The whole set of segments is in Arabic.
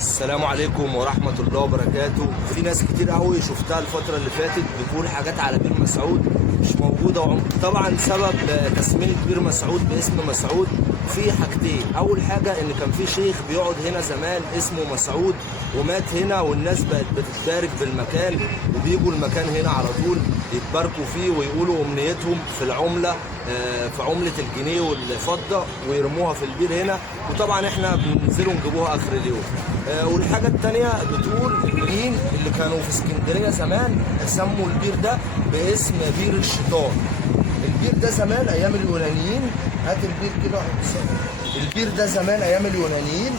السلام عليكم ورحمة الله وبركاته. في ناس كتير قوي شفتها الفترة اللي فاتت بتقول حاجات على بير مسعود مش موجودة. طبعا سبب تسمية بير مسعود باسم مسعود في حاجتين. أول حاجة إن كان في شيخ بيقعد هنا زمان اسمه مسعود ومات هنا، والناس بقت بتتبارك بالمكان وبيجوا المكان هنا على طول يتباركوا فيه ويقولوا أمنيتهم في العملة، في عملة الجنيه والفضة، ويرموها في البير هنا. وطبعا احنا بننزلوا نجيبوها اخر اليوم. والحاجة التانية بتقول مين اللي كانوا في اسكندرية زمان سموا البير ده باسم بير الشيطان. البير ده زمان ايام اليونانيين، هات البير كده. البير ده زمان ايام اليونانيين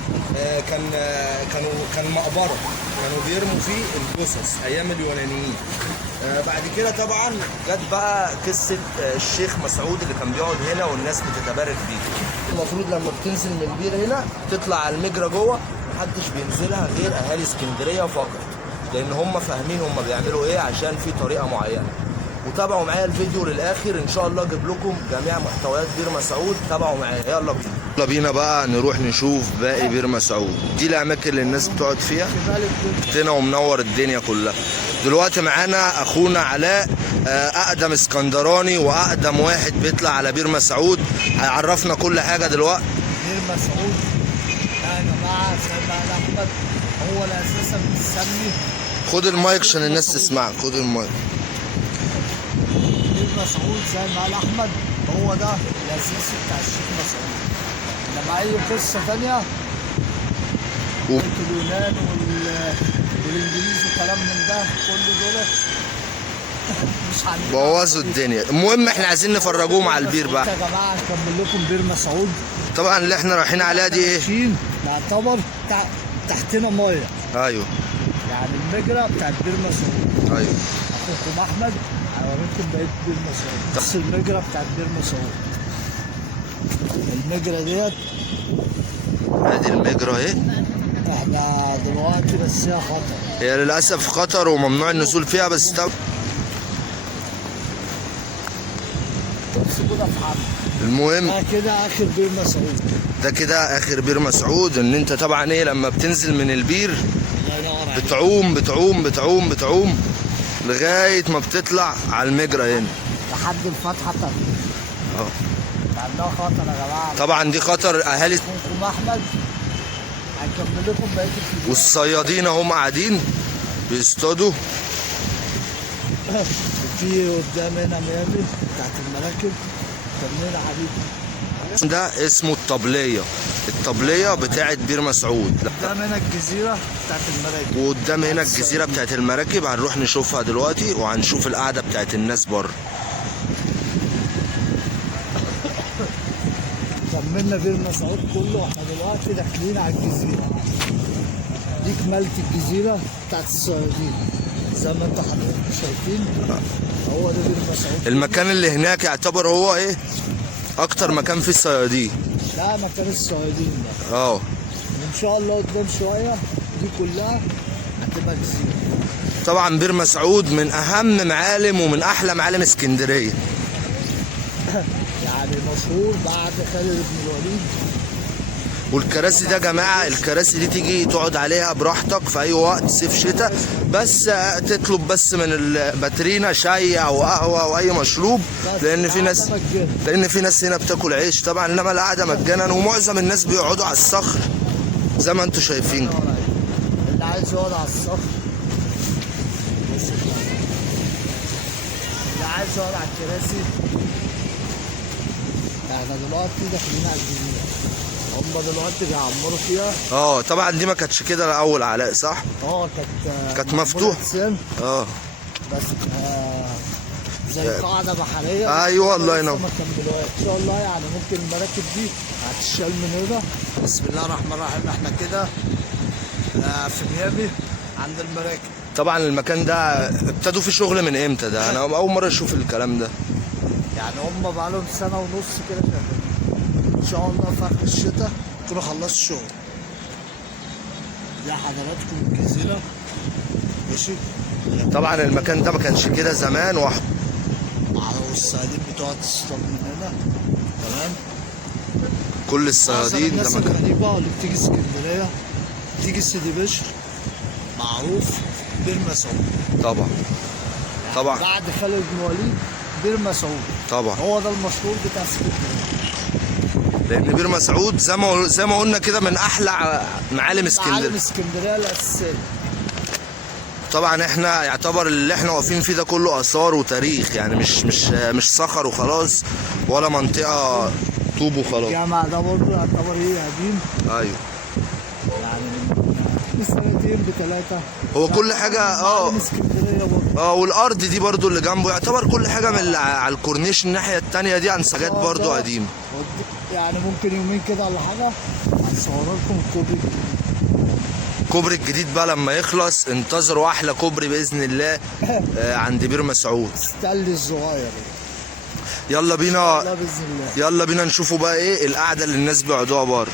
كان مقبرة، كانوا بيرموا فيه الجثث ايام اليونانيين. بعد كده طبعا جت بقى قصه الشيخ مسعود اللي كان بيقعد هنا والناس بتتبارك بيه. المفروض لما بتنزل من البير هنا تطلع على المجرى جوه، محدش بينزلها غير اهالي اسكندريه فقط، لان هم فاهمين هم بيعملوا ايه عشان في طريقه معينه. وتابعوا معايا الفيديو للاخر، ان شاء الله اجيب لكم جميع محتويات بير مسعود. تابعوا معايا، يلا بينا. يلا بينا بقى نروح نشوف باقي بير مسعود. دي الاماكن اللي الناس بتقعد فيها هنا ومنور الدنيا كلها. دلوقتي معانا اخونا علاء، اقدم اسكندراني واقدم واحد بيطلع على بير مسعود، هيعرفنا كل حاجه دلوقتي. بير مسعود يا جماعه سيدنا احمد هو اللي اساسا بيسمي. خد المايك عشان الناس تسمعك، خد المايك. بير مسعود زي ما قال احمد هو ده الاساسي بتاع الشيخ مسعود. انما اي قصه ثانيه اليونان والانجليز وكلام من ده كل دول مش عندنا، بوظوا الدنيا. المهم احنا عايزين نفرجوهم على البير بقى يا جماعه. نكمل لكم بير مسعود. طبعا اللي احنا رايحين عليها دي ايه؟ يعتبر تحتنا ميه. ايوه يعني المجرى بتاعت بير مسعود. ايوه. اخوكم احمد هوريكم بقيه بير مسعود، بس المجرى بتاعت بير مسعود. المجرى ديت ادي المجرى اهي. احنا دلوقتي بس هي خطر، هي للاسف خطر وممنوع النزول فيها، بس طب سيبونا في حالنا. المهم ده كده اخر بير مسعود. ده كده اخر بير مسعود. ان انت طبعا ايه لما بتنزل من البير الله ينور عليك. بتعوم بتعوم بتعوم بتعوم لغايه ما بتطلع على المجرى هنا لحد الفتحه بتاعت عندها خطر يا جماعه. طبعا دي خطر. اهالي اخوكم احمد هنكمل لكم بقيه الفيديو. والصيادين هم قاعدين بيصطادوا. في قدام هنا ميامي بتاعت المراكب. كملنا حبيبي. ده اسمه الطبليه. الطبليه بتاعت بير مسعود. قدام هنا الجزيره بتاعت المراكب، وقدام هنا الجزيره بتاعت المراكب، هنروح نشوفها دلوقتي وهنشوف القعده بتاعت الناس بره. كملنا بير مسعود كله واحنا دلوقتي داخلين على الجزيره. دي كمالة الجزيره بتاعت الصيادين زي ما انتوا حضراتكم شايفين. هو ده بير مسعود. المكان اللي هناك يعتبر هو ايه اكتر مكان فيه الصيادين. ده مكان الصيادين ده. وان شاء الله قدام شويه دي كلها هتبقى جزيره. طبعا بير مسعود من اهم معالم ومن احلى معالم اسكندريه. يعني مشهور بعد خالد بن الوليد. والكراسي ده يا جماعه، الكراسي دي تيجي تقعد عليها براحتك في اي وقت، صيف شتاء، بس تطلب بس من الباترينا شاي او قهوه او اي مشروب، لان في ناس هنا بتاكل عيش طبعا، انما القعده مجانا. ومعظم الناس بيقعدوا على الصخر زي ما انتم شايفين. اللي عايز يقعد على الصخر، اللي عايز يقعد على الكراسي. احنا دلوقتي داخلين على الجزيره، هم دلوقتي بيعمروا فيها. طبعا دي ما كانتش كده الاول علاء، صح؟ كانت مفتوح. بس زي قاعده بحريه. ايوه الله ينور. ان شاء الله يعني ممكن المراكب دي هتشال من هنا. بسم الله الرحمن الرحيم. احنا كده في ميامي عند المراكب. طبعا المكان ده ابتدوا فيه شغل من امتى ده؟ انا اول مره اشوف الكلام ده. يعني هم بقالهم سنه ونص كده شغالين. ان شاء الله في اخر الشتاء يكونوا خلصوا الشغل. دي حضراتكم الجزيره ماشي. طبعا المكان ده ما كانش كده زمان. والصيادين بتقعد تصطاد من هنا. تمام. كل الصيادين ده مكان الغريبه اللي بتيجي اسكندريه تيجي سيدي بشر معروف بير مسعود. طبعا طبعا بعد خالد بن وليد بير مسعود طبعا، هو ده المشهور بتاع اسكندريه. لان بير مسعود زي ما قلنا كده من احلى معالم معالم اسكندريه. اسكندريه الاساسيه. طبعا احنا يعتبر اللي احنا واقفين فيه ده كله اثار وتاريخ، يعني مش صخر وخلاص، ولا منطقه طوب وخلاص. الجامع ده برضه يعتبر قديم، ايوه، يعني من سنتين بثلاثه. هو كل حاجه معالم اسكندريه برضه. والارض دي برضو اللي جنبه يعتبر كل حاجه من على الكورنيش الناحيه التانيه دي عن حاجات برضو قديمه. يعني ممكن يومين كده ولا حاجه هنصور لكم الكوبري. كوبري الجديد بقى لما يخلص انتظروا احلى كوبري باذن الله عند بير مسعود. ستانلي الصغير. يلا بينا، لا باذن الله. يلا بينا نشوفوا بقى ايه القعده اللي الناس بيقعدوها بره.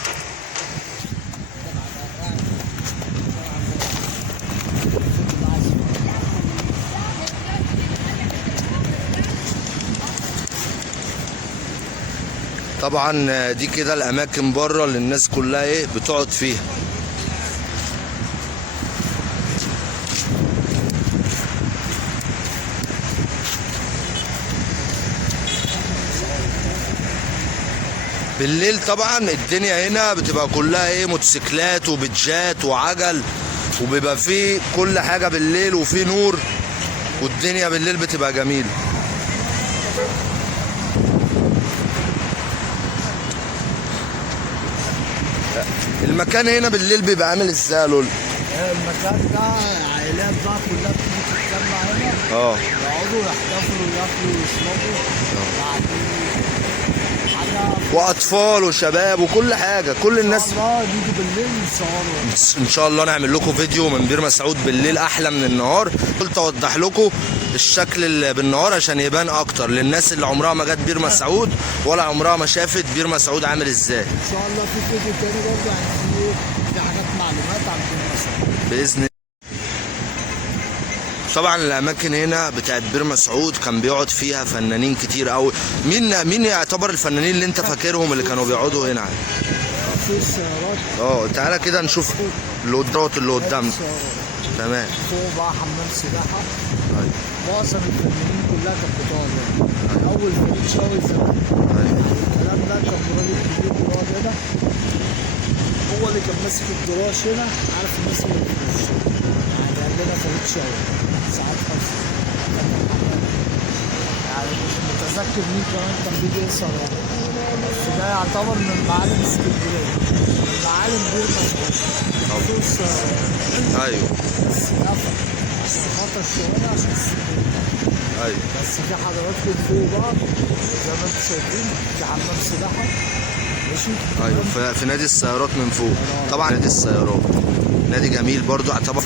طبعا دي كده الاماكن بره اللي الناس كلها ايه بتقعد فيها. بالليل طبعا الدنيا هنا بتبقى كلها ايه موتوسيكلات وبيتجات وعجل، وبيبقى فيه كل حاجه بالليل وفيه نور، والدنيا بالليل بتبقى جميله. المكان هنا بالليل بيبقى عامل ازاي يا لول؟ المكان ده عائلات بقى كلها بتيجي تتجمع هنا، يقعدوا يحتفلوا وياكلوا ويشربوا. حاجه واطفال وشباب وكل حاجه، كل الناس. ان شاء الله نيجي بالليل نصوروا. ان شاء الله نعمل لكم فيديو من بير مسعود بالليل احلى من النهار. قلت اوضح لكم الشكل اللي بالنهار عشان يبان اكتر للناس اللي عمرها ما جت بير مسعود ولا عمرها ما شافت بير مسعود عامل ازاي. ان شاء الله في فيديو تاني برضه يعني في حاجات معلومات عن بير مسعود باذن الله. طبعا الاماكن هنا بتاعت بير مسعود كان بيقعد فيها فنانين كتير قوي. مين يعتبر الفنانين اللي انت فاكرهم اللي كانوا بيقعدوا هنا؟ في السيارات. تعالى كده نشوف اللي قدامنا. تمام. فوق بقى حمام سباحه. ايوه. معظم الفنانين كلها كانت بتقعد هنا. اول فريد شوقي زمان. الكلام ده كان راجل كبير بيقعد هنا، هو اللي كان ماسك الجراج هنا، عارف الناس اللي بتخش. يعني عندنا فريد شوقي ساعات خمسة. يعني مش متذكر مين كمان كان بيجي يسهر يعني. بس ده يعتبر من معالم اسكندريه، من معالم بير مسعود. بخصوص ايوه السقافه عشان خاطر الشوارع عشان السكينة. ايوه. بس في حضراتكم فوق بقى زي ما انتم شايفين في حمام سباحه. ماشي. ايوه في نادي السيارات من فوق. طبعا نادي السيارات نادي جميل برضو يعتبر.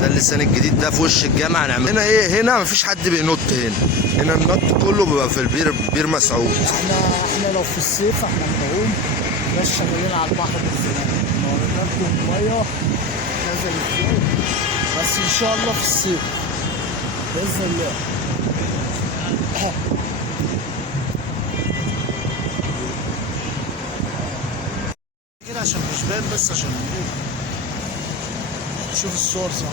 ده اللسان الجديد ده في وش الجامع هنعمل هنا ايه. هنا مفيش حد بينط هنا النط كله بيبقى في بير مسعود. احنا لو في الصيف احنا بنعوم ناس شغالين على البحر بالزمان، نورينا لكم الميه نازل ازاي، بس ان شاء الله في الصيف باذن الله. كده عشان مش باين، بس عشان تشوف الصور صح.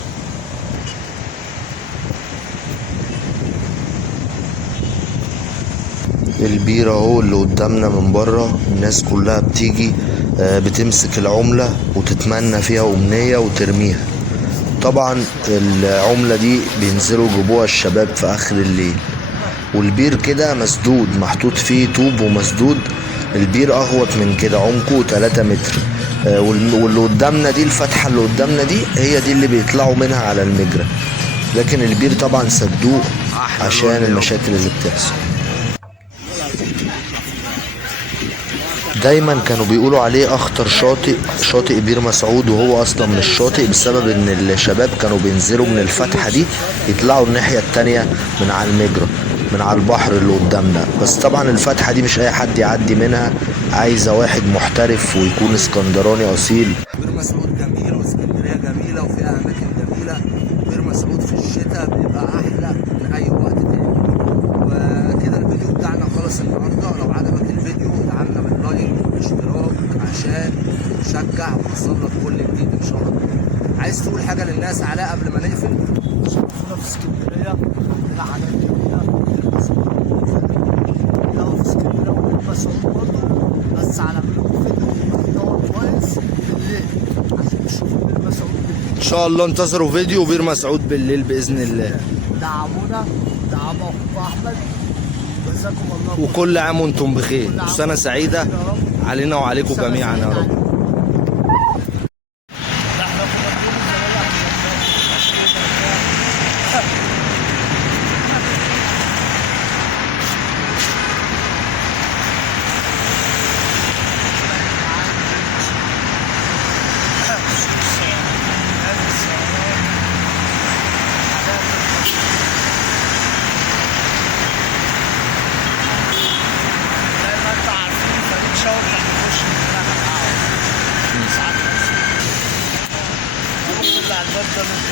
البير اهو اللي قدامنا من بره، الناس كلها بتيجي بتمسك العملة وتتمنى فيها أمنية وترميها. طبعا العملة دي بينزلوا يجيبوها الشباب في آخر الليل. والبير كده مسدود، محطوط فيه طوب ومسدود. البير أغوط من كده، عمقه 3 متر. واللي قدامنا دي، الفتحة اللي قدامنا دي هي دي اللي بيطلعوا منها على المجرى. لكن البير طبعا سدوه عشان المشاكل اللي بتحصل. دايما كانوا بيقولوا عليه اخطر شاطئ بير مسعود، وهو اصلا مش شاطئ بسبب ان الشباب كانوا بينزلوا من الفتحة دي يطلعوا الناحية التانية من على المجرى، من على البحر اللي قدامنا. بس طبعا الفتحة دي مش اي حد يعدي منها، عايزة واحد محترف ويكون اسكندراني اصيل. بير مسعود جميل واسكندرية جميلة وفيها اماكن جميلة. بير مسعود في الشتاء بيبقى احلى من اي وقت تاني. وكده الفيديو بتاعنا خلص النهارده. لو عجبك الفيديو ادعمنا باللايك شجع وحصل لك كل جديد ان شاء الله. عايز تقول حاجه للناس علاء قبل ما نقفل؟ شرفونا في اسكندريه، عندنا حاجات جميله في اسكندريه والمسعود برضه، بس على منكم فيديو محتوى كويس بالليل عشان تشوفوا بير مسعود بالليل. ان شاء الله انتظروا فيديو بير مسعود بالليل باذن الله. دعمونا، دعموا اخوكم احمد، جزاكم الله خير. وكل عام وانتم بخير وسنه سعيده علينا وعليكم جميعا يا رب. ساعات